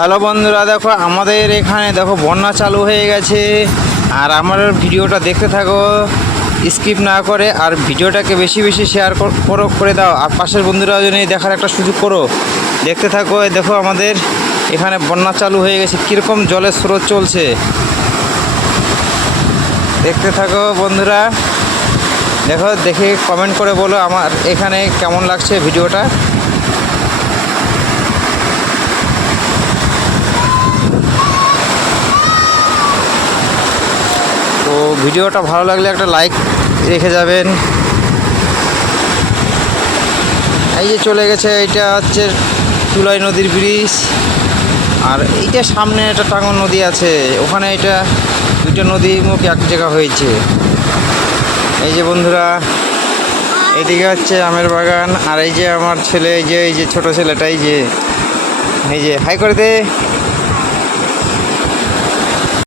Hello বন্ধুরা, দেখো আমাদের এখানে দেখো বন্যা চালু হয়ে গেছে। আর আমার ভিডিওটা দেখতে থাকো, স্কিপ না করে। আর ভিডিওটাকে বেশি বেশি শেয়ার করে দাও। আর পাশের বন্ধুরা যেন দেখার একটা সুযোগ করো। দেখতে থাকো। দেখো আমাদের এখানে বন্যা চালু হয়ে গেছে, কীরকম জলের স্রোত চলছে দেখতে থাকো বন্ধুরা। দেখো, দেখে কমেন্ট করে বলো আমার এখানে কেমন লাগছে ভিডিওটা। তো ভিডিওটা ভালো লাগলে একটা লাইক রেখে যাবেন। এই যে চলে গেছে, এটা হচ্ছে চুলাই নদীর ব্রিজ। আর এইটা সামনে একটা টাঙ্গন নদী আছে, ওখানে এটা দুইটা নদীর মুখ এক জায়গা হয়েছে। এই যে বন্ধুরা, এদিকে হচ্ছে আমের বাগান। আর এই যে আমার ছেলে, এই যে ছোট ছেলেটা, এই যে হাই করে দে।